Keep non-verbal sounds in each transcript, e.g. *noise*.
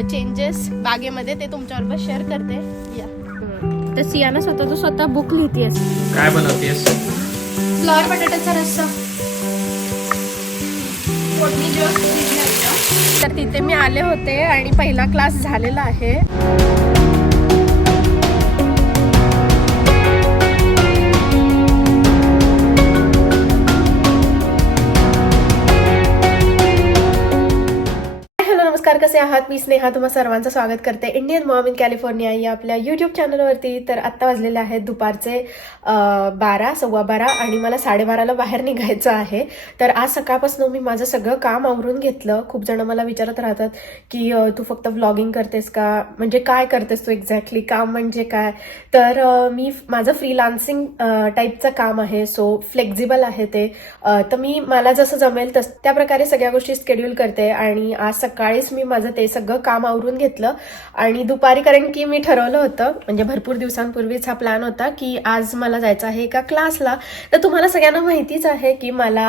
Changes बागेमध्ये ते तुमच्याबरोबर शेअर करते. या. तर सियाना स्वतः तू स्वतः बुक लिहितेस काय बनवतेस? फ्लॉवर बटाट्याचा रस्सा. फोडणी आहे. तर तिथे मी आले होते आणि पहिला क्लास झालेला आहे. नमस्कार कसे आहात? मी स्नेहा तुम्हा सर्वांचं स्वागत करते इंडियन मॉम इन कॅलिफोर्निया या आपल्या युट्यूब चॅनलवरती तर आत्ता वाजलेले आहेत दुपारचे बारा सव्वा बारा आणि मला साडेबाराला बाहेर निघायचं आहे. तर आज सकाळपासून मी माझं सगळं काम आवरून घेतलं. खूप जण मला विचारत राहतात की तू फक्त व्लॉगिंग करतेस का? म्हणजे काय करतेस तू एक्झॅक्टली काम म्हणजे काय? तर मी माझं फ्रीलान्सिंग टाईपचं काम आहे. सो फ्लेक्झिबल आहे ते. तर मी मला जसं जमेल तस त्या प्रकारे सगळ्या गोष्टी शेड्यूल करते आणि आज सकाळीच मी माझं ते सगळं काम आवरून घेतलं. आणि दुपारी कारण की मी ठरवलं होतं म्हणजे भरपूर दिवसांपूर्वीच हा प्लॅन होता की आज मला जायचं आहे एका क्लासला तर तुम्हाला सगळ्यांना माहितीच आहे की मला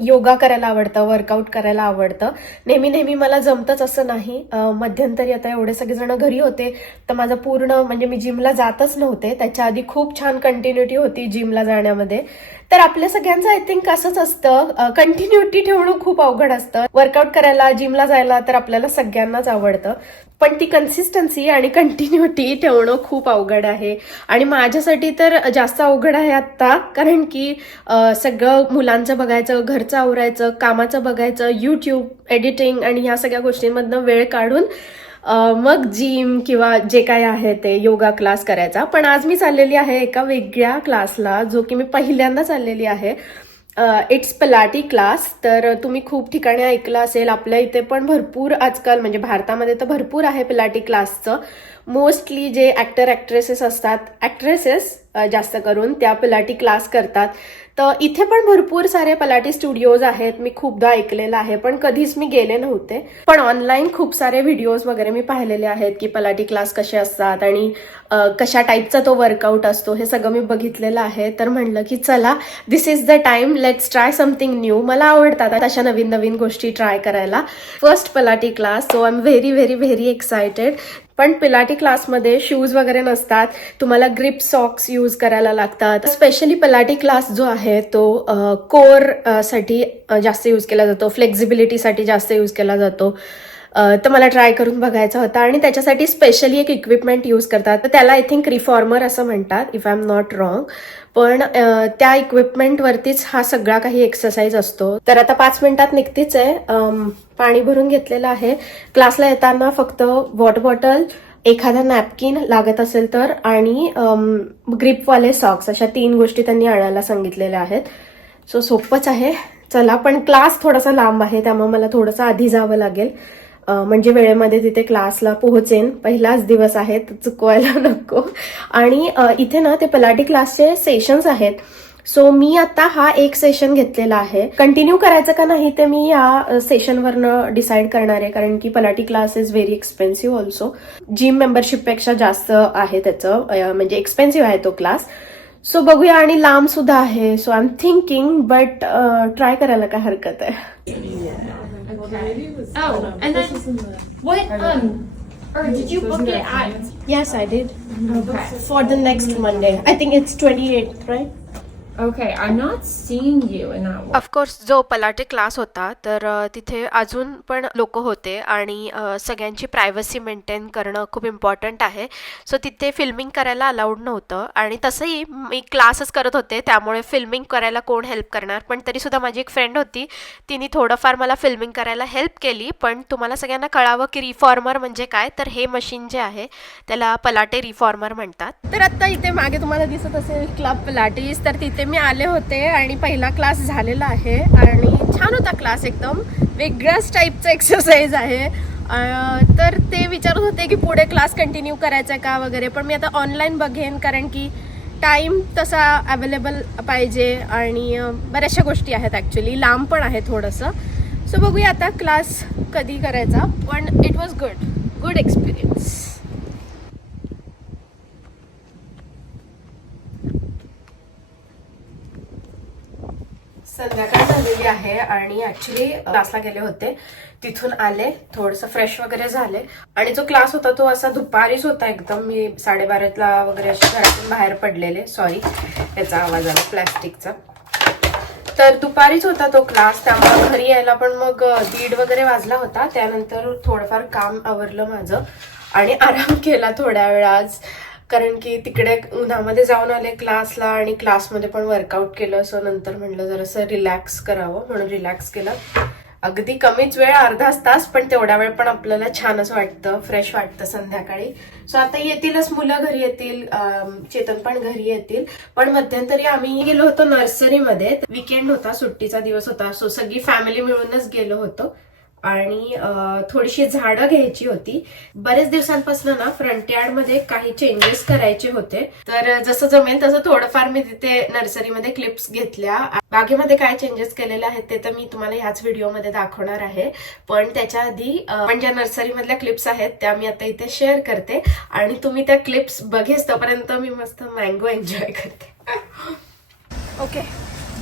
योगा करायला आवडतं वर्कआउट करायला आवडतं. नेहमी नेहमी मला जमतच असं नाही. मध्यंतरी आता एवढे सगळेजण घरी होते तर माझं पूर्ण म्हणजे मी जिमला जातच नव्हते. त्याच्या आधी खूप छान कंटिन्युटी होती जिमला जाण्यामध्ये. तर आपल्या सगळ्यांचं आय थिंक असंच असतं. कंटिन्युटी ठेवणं खूप अवघड असतं. वर्कआउट करायला जिमला जायला तर आपल्याला सगळ्यांनाच आवडतं. पण ती कन्सिस्टन्सी आणि कंटिन्युटी ठेवणं खूप अवघड आहे. आणि माझ्यासाठी तर जास्त अवघड आहे आत्ता. कारण की सगळं मुलांचं बघायचं घरचं आवरायचं कामाचं बघायचं यूट्यूब एडिटिंग आणि ह्या सगळ्या गोष्टींमधनं वेळ काढून मग जिम किंवा जे काय आहे ते योगा क्लास करायचा. पण आज मी चाललेली आहे एका वेगळ्या क्लासला जो की मी पहिल्यांदा चाललेली आहे. इट्स पलाटी क्लास तर तुम्ही खूप ठिकाणी ऐकलं असेल आपल्या इथे पण भरपूर आजकाल म्हणजे भारतामध्ये तर भरपूर आहे पलाटी क्लासचं मोस्टली जे ॲक्टर ॲक्ट्रेसेस असतात ॲक्ट्रेसेस जास्त करून त्या पलाटी क्लास करतात. तर इथे पण भरपूर सारे पलाटी स्टुडिओज आहेत. मी खूपदा ऐकलेलं आहे पण कधीच मी गेले नव्हते. पण ऑनलाईन खूप सारे व्हिडिओज वगैरे मी पाहिलेले आहेत की पलाटी क्लास कसे असतात आणि कशा टाईपचा तो वर्कआउट असतो हे सगळं मी बघितलेलं आहे. तर म्हणलं की चला this is the time let's try something new मला आवडतात अशा नवीन नवीन गोष्टी ट्राय करायला. First Pilates class so I am very very very excited पण पिलाटी क्लासमध्ये शूज वगैरे नसतात. तुम्हाला ग्रिप सॉक्स यूज करायला लागतात. स्पेशली पिलाटी क्लास जो आहे तो कोरसाठी जास्त यूज केला जातो. फ्लेक्झिबिलिटीसाठी जास्त यूज केला जातो. तर मला ट्राय करून बघायचा होता आणि त्याच्यासाठी स्पेशली एक इक्विपमेंट यूज करतात. तर त्याला आय थिंक रिफॉर्मर असं म्हणतात if I am not wrong पण त्या इक्विपमेंटवरतीच हा सगळा काही एक्सरसाइज असतो. तर आता पाच मिनिटात निघतीच आहे. पाणी भरून घेतलेलं आहे. क्लासला येताना फक्त वॉटर बॉटल एखादा नॅपकिन लागत असेल तर आणि ग्रिपवाले सॉक्स अशा तीन गोष्टी त्यांनी आणायला सांगितलेल्या आहेत. सो सोपंच आहे. चला पण क्लास थोडासा लांब आहे त्यामुळे मला थोडंसं आधी जावं लागेल. म्हणजे वेळेमध्ये तिथे क्लासला पोहोचेन. पहिलाच दिवस आहे चुकवायला *laughs* नको. आणि इथे ना ते पलाटी क्लासचे सेशन्स आहेत. सो मी आता हा एक सेशन घेतलेला आहे. कंटिन्यू करायचं का नाही ते मी या सेशनवरनं डिसाईड करणार आहे. कारण की Pilates class is very expensive also gym मेंबरशिपपेक्षा जास्त आहे त्याचं. म्हणजे एक्सपेन्सिव्ह आहे तो क्लास सो बघूया आणि लांब सुद्धा आहे. So I am thinking but try करायला काय हरकत आहे. Oh, and then what? Um, or did you book it at? Yes, I did. Okay. For the next Monday. I think it's 28th, right? Okay, I'm not seeing you in that one. Of course जो Pilates class होता तर अ, तिथे अजून पण लोक होते आणि अ, सगळ्यांची प्रायव्हसी मेंटेन करणं खूप इम्पॉर्टंट आहे. सो तिथे फिल्मिंग करायला अलाउड नव्हतं आणि तसंही मी क्लासच करत होते त्यामुळे फिल्मिंग करायला कोण हेल्प करणार? पण तरीसुद्धा माझी एक फ्रेंड होती तिने थोडंफार मला फिल्मिंग करायला हेल्प केली पण तुम्हाला सगळ्यांना कळावं की रिफॉर्मर म्हणजे काय? तर हे मशीन जे आहे त्याला पलाटे रिफॉर्मर म्हणतात. तर आता इथे मागे तुम्हाला दिसत असेल क्लब पिलाटीज तर तिथे मी आले होते आणि पहिला क्लास झालेला आहे आणि छान होता क्लास एकदम. वेगळ्याच टाईपचं एक्सरसाइज आहे. तर ते विचारत होते की पुढे क्लास कंटिन्यू करायचा का वगैरे. पण मी आता ऑनलाईन बघेन कारण की टाईम तसा अवेलेबल पाहिजे आणि बऱ्याचशा गोष्टी आहेत ॲक्च्युली लांब पण आहे थोडंसं. सो बघूया आता क्लास कधी करायचा. पण it was good good experience संध्याकाळ झालेली आहे आणि ऍक्च्युली क्लासला गेले होते. तिथून आले थोडंसं फ्रेश वगैरे झाले. आणि जो क्लास होता तो असा दुपारीच होता एकदम. मी साडेबाराला वगैरे असे घरातून बाहेर पडलेले. सॉरी त्याचा आवाज आला प्लॅस्टिकचा तर दुपारीच होता तो क्लास त्यामुळे घरी यायला पण मग दीड वगैरे वाजला होता. त्यानंतर थोडंफार काम आवरलं माझं. आणि आराम केला थोड्या वेळ आज कारण की तिकडे उन्हामध्ये जाऊन आले क्लासला आणि क्लासमध्ये पण वर्कआउट केलं सो नंतर म्हटलं जरासं रिलॅक्स करावं म्हणून रिलॅक्स केलं. अगदी कमीच वेळ अर्धाच तास पण तेवढा वेळ पण आपल्याला छानच वाटतं फ्रेश वाटतं संध्याकाळी. सो आता येतीलच मुलं घरी येतील चेतन पण घरी येतील. पण मध्यंतरी आम्ही गेलो होतो नर्सरीमध्ये. विकेंड होता सुट्टीचा दिवस होता सो सगळी फॅमिली मिळूनच गेलो होतो. आणि थोडीशी झाडं घ्यायची होती. बरेच दिवसांपासून ना फ्रंट यार्डमध्ये काही चेंजेस करायचे होते. तर जसं जमेल तसं थोडंफार मी तिथे नर्सरीमध्ये क्लिप्स घेतल्या. बागेमध्ये काय चेंजेस केलेले आहेत ते तर मी तुम्हाला ह्याच व्हिडिओमध्ये दाखवणार आहे. पण त्याच्या आधी पण ज्या नर्सरीमधल्या क्लिप्स आहेत त्या मी आता इथे शेअर करते. आणि तुम्ही त्या क्लिप्स बघेस तोपर्यंत मी मस्त मँगो एन्जॉय करते. ओके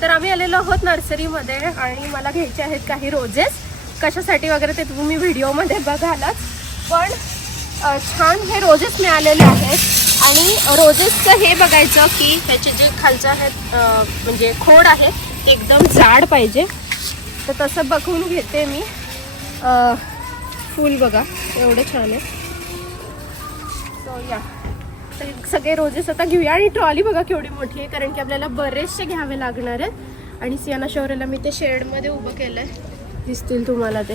तर आम्ही आलेलो आहोत नर्सरीमध्ये आणि मला घ्यायचे आहेत काही रोजेस कशासाठी वगैरे ते तुम्ही व्हिडिओमध्ये बघालच. पण छान हे रोजेस मिळालेले आहेत. आणि रोजेसचं हे बघायचं की त्याचे जे खालचं आहेत म्हणजे खोड आहे ते एकदम जाड पाहिजे. तर तसं बघून घेते मी. फूल बघा एवढं छान आहे. सो या तर सगळे रोजेस आता घेऊया आणि ट्रॉली बघा केवढी मोठी आहे कारण की आपल्याला बरेचसे घ्यावे लागणार आहेत. आणि सियाना शौर्याला मी ते शेडमध्ये उभं केलं आहे दिसतील तुम्हाला ते.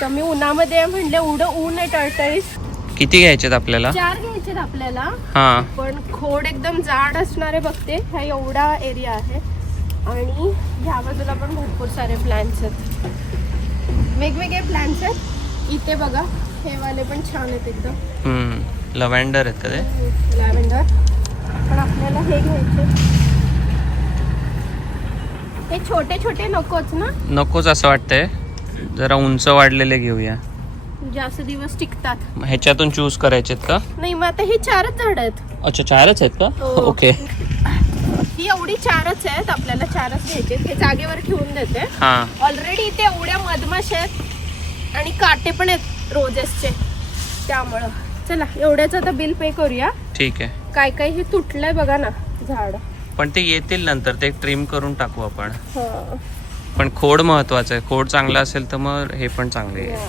तर मी उन्हामध्ये म्हणले एवढं ऊन आहे टळटळीस. किती घ्यायचेत आपल्याला? चार घ्यायचे आपल्याला. हा. पण खोड एकदम जाड असणारे बघते. हा एवढा एरिया आहे. आणि ह्या बाजूला पण भरपूर सारे प्लॅन्स आहेत. वेगवेगळे प्लॅन्स आहेत. इथे बघा हे वाले पण छान आहेत एकदम. लव्हेंडर आहेत का ते? लॅव्हेंडर पण आपल्याला हे घ्यायचे. हे छोटे छोटे नकोच ना? नकोच असं वाटतंय. जरा उंच वाढलेले घेऊया. जास्त दिवस टिकतात. ह्याच्यातून चूज करायचेत का? नाही मग आता हे चारच झाड आहेत. अच्छा चारच आहेत का? हो. ओके ही एवढी चारच आहेत आपल्याला चारच घ्यायचे हे जागेवर ठेवून देते. हा. ऑलरेडी इथे एवढ्या मधमाशा आहेत आणि काटे पण आहेत रोजेसचे. त्यामुळं. चला एवढ्याच आता बिल पे करूया. ठीक आहे. काय काय हे तुटलंय बघा ना झाड. पण ते येतील नंतर ते ट्रिम करून टाकू आपण. हा. पण खोड महत्वाचं आहे. खोड चांगला असेल तर मग हे पण चांगले आहे.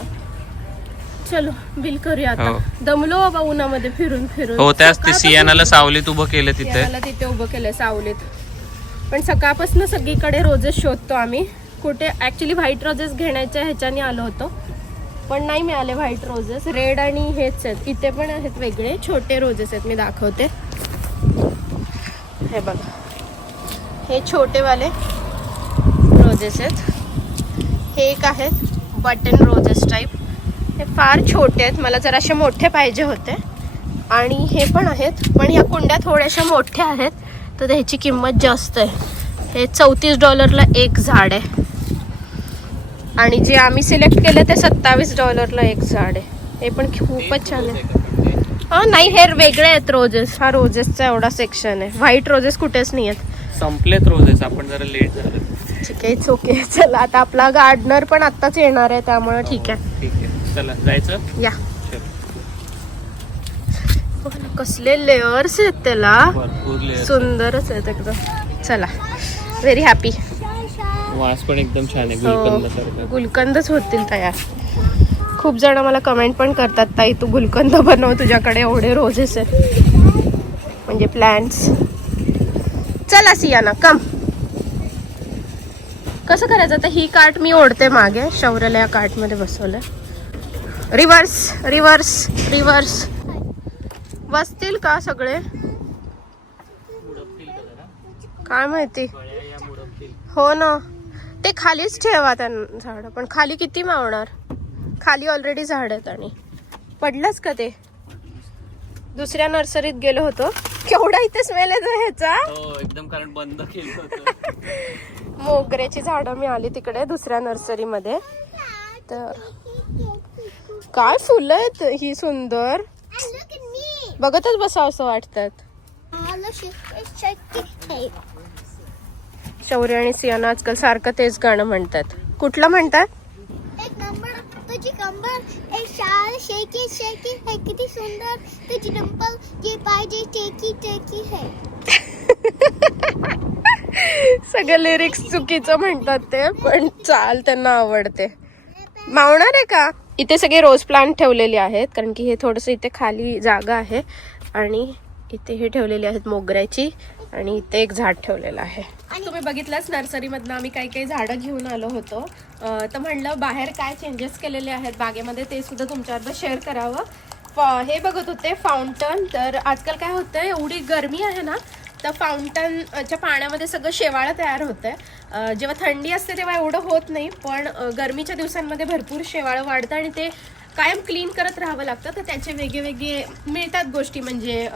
चलो बिल करूया हो. आता दमलो बाबा उन्हामध्ये फिरून फिरून. हो त्याच ते सकाळपासून सियानाला सावलीत उभं केलं तिथे. सियानाला तिथे उभं केलंय सावलीत. पण सकाळपासून सगळीकडे रोजेस शोधतो आम्ही. कुठे ऍक्च्युली व्हाईट रोजेस घेण्याच्या ह्याच्याने आलो होतो. पण नाही मिळाले व्हाईट रोजेस रेड आणि हेच आहेत. इथे पण आहेत वेगळे. छोटे रोजेस आहेत मी दाखवते. हे बघा. हे छोटेवाले रोजेस आहेत. हे एक आहेत बटन रोजेस टाईप हे फार छोटे आहेत. मला जरा असे मोठे पाहिजे होते. आणि हे पण आहेत. पण ह्या कुंड्या थोड्याशा मोठ्या आहेत. तर त्याची किंमत जास्त आहे. हे चौतीस डॉलरला एक झाड आहे. आणि जे आम्ही सिलेक्ट केलं ते सत्तावीस डॉलरला एक झाड आहे. हे पण खूपच छान आहे. हा नाही हे वेगळे आहेत रोजेस हा रोजेसचा एवढा सेक्शन आहे. व्हाईट रोजेस कुठेच नाही आहेत संपलेत रोजेस आपण जरा लेट झालं. ठीक आहे ओके चला आता आपला गार्डनर पण आत्ताच येणार आहे त्यामुळे ठीक आहे. ठीक आहे. चला जायचं? या. कसले लेअर्स आहेत त्याला? भरपूर. सुंदरच आहेत एकदम. चला व्हेरी हॅपी वास पण एकदम छान आहे हो. गुलकंदासारखा. गुलकंदच होतील तयार. खूप जण मला कमेंट पण करतात ताई तू गुलकंद बनव तुझ्याकडे एवढे रोजेस आहेत. म्हणजे प्लॅन्ट्स चला सियाना कम कसं करायचं आता? ही कार्ट मी ओढते मागे. शौर्याला या कार्टमध्ये बसवलं रिव्हर्स रिव्हर्स रिव्हर्स बसतील का सगळे? काय माहिती? हो ना. ते खालीच ठेवा त्यांना झाड. पण खाली किती मावणार? खाली ऑलरेडी झाड आहेत आणि. पडलंच का ते? दुसऱ्या नर्सरीत गेलो होतो. केवढा इथे स्मेल येतो ह्याचा? हो एकदम कारण बंद केलं होतं. *laughs* मोगऱ्याची झाडं मी आली तिकडे दुसऱ्या नर्सरीमध्ये. तर काय फुलं आहेत ही सुंदर. बघतच बसावं असं वाटतात. शौर्य आणि सियाना आजकाल सारखं तेच गाणं म्हणतात. कुठलं म्हणतात एक नंबर तुझी कंबर एक शाल शेकी शेकी है किती सुंदर तुझी डिंपल जे पाहिजे टेकी टेकी है। सगळं लिरिक्स चुकीचं म्हणतात ते पण चाल त्यांना आवडते. मावणार आहे का? इथे सगळे रोज प्लांट ठेवलेले आहेत कारण की हे थोडस इथे खाली जागा आहे. आणि इथे हे ठेवलेले आहेत मोगऱ्याची. आणि इथे एक झाड ठेवलेलं आहे. तुम्ही बघितलंच नर्सरीमधनं आम्ही काही काही झाडं घेऊन आलो होतो. तर म्हणलं बाहेर काय चेंजेस केलेले आहेत? बागेमध्ये ते सुद्धा तुमच्याबरोबर शेअर करावं. हे बघत होते फाउंटन तर आजकाल काय होतं आहे एवढी गरमी आहे ना तर फाउंटनच्या पाण्यामध्ये सगळं शेवाळं तयार होतं आहे जेव्हा थंडी असते तेव्हा एवढं होत नाही पण गरमीच्या दिवसांमध्ये भरपूर शेवाळं वाढतं आणि ते कायम क्लीन करत राहावं लागतं तर त्याचे वेगळे मिळतात गोष्टी. म्हणजे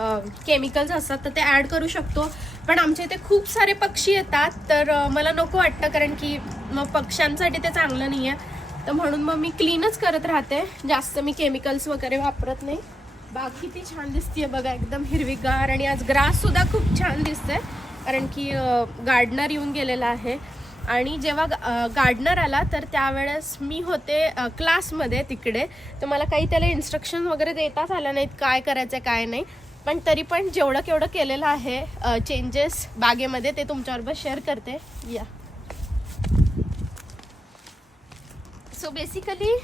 केमिकल्स असतात तर ते ॲड करू शकतो. पण आमच्या इथे खूप सारे पक्षी येतात तर मला नको वाटतं कारण की मग पक्ष्यांसाठी ते चांगलं नाही आहे तर म्हणून मग मी क्लीनच करत राहते. जास्त मी केमिकल्स वगैरे वापरत नाही. बाग किती छान दिसते बघा एकदम हिरवीगार आणि आज ग्राससुद्धा खूप छान दिसतंय. कारण की गार्डनर येऊन गेलेला आहे. आणि जेव्हा गार्डनर आला तर त्यावेळेस मी होते क्लासमध्ये तिकडे. तर मला काही त्याला इन्स्ट्रक्शन वगैरे देताच आल्या नाहीत काय करायचं काय नाही. पण तरी पण जेवढं केवढं केलेलं आहे चेंजेस बागेमध्ये ते तुमच्याबरोबर शेअर करते. या. सो बेसिकली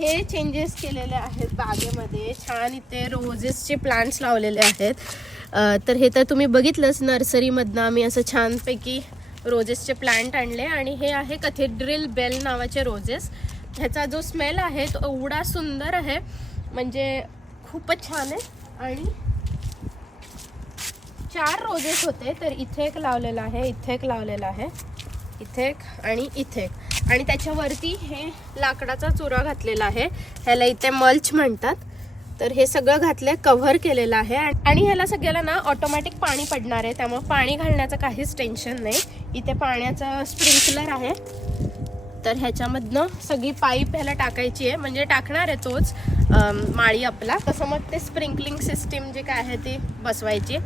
हे चेंजेस केलेले आहेत बागेमध्ये. छान इथे रोजेसचे प्लांट्स लावलेले आहेत. तर हे तर तुम्ही बघितलंच नर्सरीमधनं आम्ही असं छानपैकी रोजेसचे प्लांट आणले आणि हे आहे कथेड्रिल बेल नावाचे रोजेस. ह्याचा जो स्मेल आहे तो एवढा सुंदर आहे. म्हणजे खूपच छान आहे. आणि चार रोजेस होते तर इथे एक लावलेला आहे इथे एक लावलेला आहे. इथे एक आणि इथे एक. आणि त्याच्यावरती हे लाकडाचा चुरा घातलेला आहे. ह्याला इथे मल्च म्हणतात. तर हे सगळं घातलं कव्हर केलेलं आहे. आणि ह्याला सगळ्याला ना ऑटोमॅटिक पाणी पडणार आहे. त्यामुळे पाणी घालण्याचं काहीच टेन्शन नाही. इथे पाण्याचं स्प्रिंकलर आहे. तर ह्याच्यामधनं सगळी पाईप ह्याला टाकायची आहे. म्हणजे टाकणार आहे तोच माळी आपला. तसं मग ते स्प्रिंकलिंग सिस्टीम जे काय आहे ती बसवायची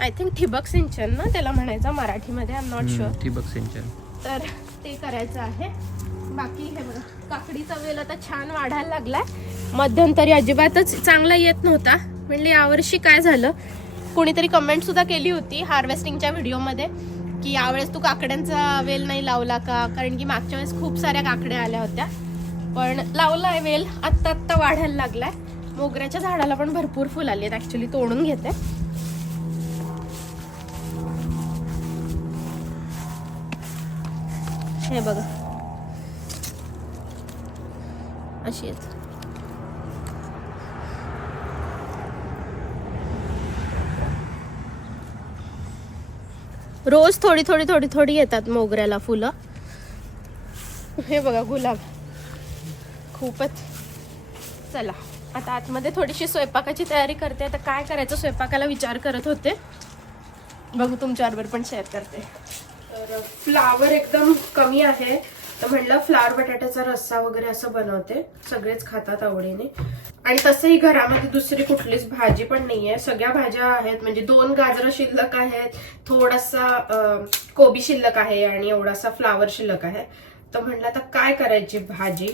आय थिंक ठिबक सिंचन ना त्याला म्हणायचं मराठीमध्ये आय एम नॉट शुअर ठिबक सिंचन. तर ते करायचं आहे. बाकी हे बघा काकडीचा वेल आता छान वाढायला लागलाय. मध्यंतरी अजिबातच चांगला येत नव्हता. म्हणले यावर्षी काय झालं? कोणीतरी कमेंट सुद्धा केली होती हार्वेस्टिंगच्या व्हिडिओमध्ये की यावेळेस तू काकड्यांचा वेल नाही लावला का? कारण की मागच्या वेळेस खूप साऱ्या काकड्या आल्या होत्या. पण लावला आहे वेल आत्ता आत्ता वाढायला लागलाय. मोगऱ्याच्या झाडाला पण भरपूर फुल आली आहेत. ऍक्च्युली तोडून घेते. हे बघा. अशी आहेत. रोज थोडी थोडी थोडी थोडी येतात मोगऱ्याला फुलं. हे बघा गुलाब. खूपच. चला आता आतमध्ये थोडीशी स्वयंपाकाची तयारी करते. आता काय करायचं स्वयंपाकाला विचार करत होते. बघू तुमच्याबरोबर पण शेअर करते. तर फ्लावर एकदम कमी आहे. तर म्हणलं फ्लावर बटाट्याचा रस्सा वगैरे असं बनवते. सगळेच खातात आवडीने. आणि तसंही घरामध्ये दुसरी कुठलीच भाजी पण नाहीये. सगळ्या भाज्या आहेत. म्हणजे दोन गाजरं शिल्लक आहेत. थोडासा कोबी शिल्लक आहे आणि एवढासा फ्लावर शिल्लक आहे. तर म्हणलं आता काय करायची भाजी?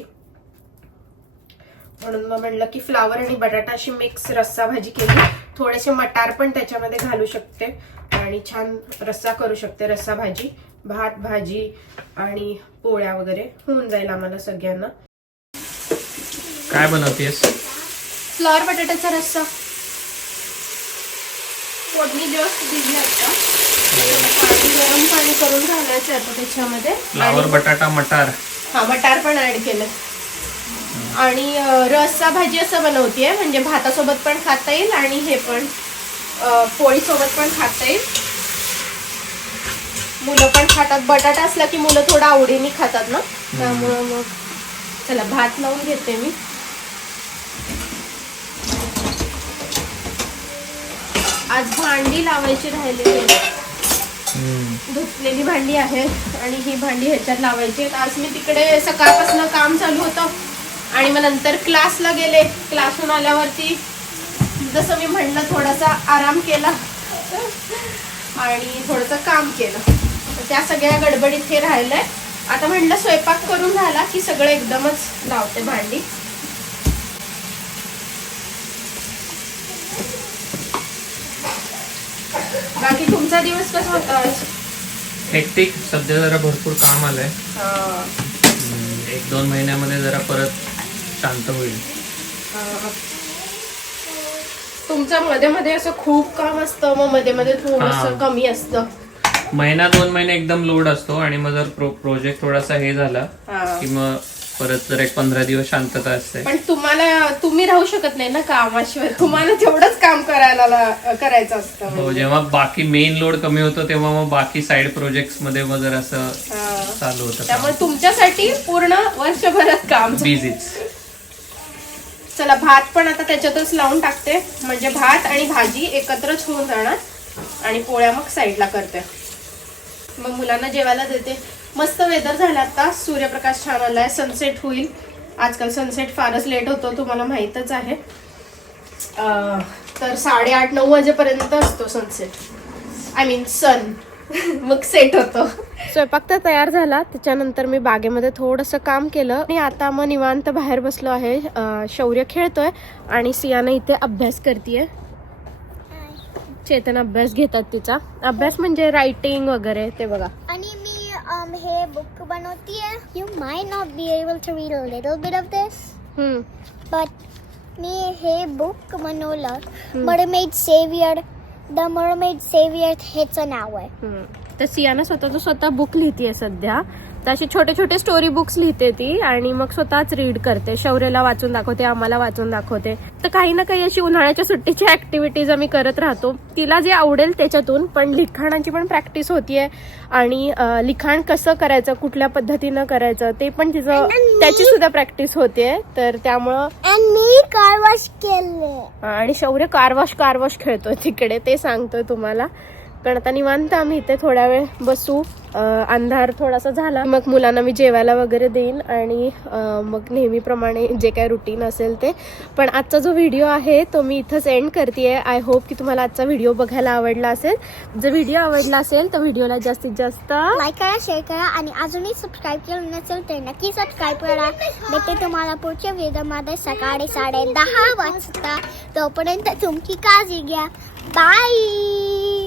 म्हणून मग म्हणलं की फ्लावर आणि बटाटा अशी मिक्स रस्सा भाजी केली. थोडेसे मटार पण त्याच्यामध्ये घालू शकते. आणि छान रस्सा करू शकते. रस्सा भाजी भात भाजी आणि पोळ्या वगैरे होऊन जाईल आम्हाला सगळ्यांना. काय बनवतेस? फ्लॉवर बटाट्याचा रस्सा. फोडणी जस्ट दिली आता. पाणी गरम पाणी करून घालायचं आता त्याच्यामध्ये. फ्लावर आणि- बटाटा मटार. हा मटार पण ऍड केलं. आणि रस्सा भाजी असं बनवतीये म्हणजे भातासोबत पण खाता येईल आणि हे पण पोळीसोबत पण खाता येईल. मुलं पण खातात. बटाटा असला की मुलं थोडं आवडीने खातात ना. त्यामुळं मग चला भात लावून घेते मी. आज भांडी लावायची राहिलेली. धुतलेली भांडी आहेत आणि ही भांडी ह्याच्यात लावायची आहेत. आज मी तिकडे सकाळपासून काम चालू होतं आणि मग नंतर क्लासला गेले. क्लासहून आल्यावरती जसं मी म्हणलं थोडासा आराम केला आणि थोडंसं काम केलं. त्या सगळ्या गडबडीत हे राहिलंय. आता म्हटलं स्वयंपाक करून झाला की सगळं एकदमच लावते भांडी. बाकी तुमचा दिवस कसा होता आज हेक्टिक सध्या जरा भरपूर काम आलंय एक दोन महिन्यामध्ये जरा परत शांत होईल. तुमचं मध्ये मध्ये असं खूप काम असतं मग मध्ये मध्ये थोडस. कमी असतं महिना दोन महिने एकदम लोड असतो आणि मग जर प्रो प्रोजेक्ट थोडासा हे झाला. की मग परत जर एक पंधरा दिवस शांतता असते. पण तुम्हाला तुम्ही राहू शकत नाही ना कामाशिवाय. तुम्हाला तेवढंच काम करायला करायचं असतं. हो जेव्हा बाकी मेन लोड कमी होतो तेव्हा मग बाकी साईड प्रोजेक्टमध्ये मग जर असं. चालू होतं त्यामुळे तुमच्यासाठी पूर्ण वर्षभरात काम. बिझीच चला भात पण आता त्याच्यातच लावून टाकते. म्हणजे भात आणि भाजी एकत्रच होऊन जाणार. आणि पोळ्या मग साईडला करते. मग मुलांना जेवायला देते. मस्त वेदर झाला आता. सूर्यप्रकाश छान आलाय. सनसेट होईल. आजकाल सनसेट फारच लेट होतो तुम्हाला माहीतच आहे. अं, तर साडेआठ नऊ वाजेपर्यंत असतो सनसेट आय मीन सन मग सेट होतो. स्वयंपाक तर तयार झाला. त्याच्यानंतर मी बागेमध्ये थोडंसं काम केलं. आणि आता मग निवांत बाहेर बसलो आहे. शौर्य खेळतोय. आणि सियाना इथे अभ्यास करतीये. चेतन अभ्यास घेतात तिचा. अभ्यास म्हणजे रायटिंग वगैरे ते बघा. आणि um, हे book बनवतीये you may not be able to read a little bit of this hmm but मी हे बुक बनवलं mermaid saviour the mermaid saviour हेचं नाव आहे हम्म. तर सियाना स्वतःचं स्वतः बुक लिहितीये सध्या तर असे छोटे छोटे स्टोरी बुक्स लिहिते ती आणि मग स्वतःच रीड करते. शौर्यला वाचून दाखवते आम्हाला वाचून दाखवते. तर काही ना काही अशी उन्हाळ्याच्या सुट्टीची ऍक्टिव्हिटीज आम्ही करत राहतो. तिला जे आवडेल त्याच्यातून पण लिखाणाची पण प्रॅक्टिस होतीये. आणि लिखाण कसं करायचं कुठल्या पद्धतीनं करायचं ते पण तिचं त्याची सुद्धा प्रॅक्टिस होतीये. तर त्यामुळं आणि मी कारवाश केले आणि शौर्य कारवाश कारवाश खेळतोय तिकडे ते सांगतोय तुम्हाला. पण आता निवांत आम्ही इथे थोड्या वेळ बसू. अंधार थोडासा झाला. मग मुलांना मी जेवायला वगैरे देईन आणि मग नेहमीप्रमाणे जे काय रुटीन असेल ते. पण आजचा जो व्हिडिओ आहे तो मी इथंच एंड करते आय होप की तुम्हाला आजचा व्हिडिओ बघायला आवडला असेल. जर व्हिडिओ आवडला असेल तर व्हिडिओला जास्तीत जास्त लाईक करा शेअर करा आणि अजूनही सबस्क्राईब केलं नसेल तर नक्की सबस्क्राईब करा. भेटते तुम्हाला पुढच्या व्हिडिओमध्ये सकाळी साडे दहा वाजता. तोपर्यंत तुमची काळजी घ्या. बाय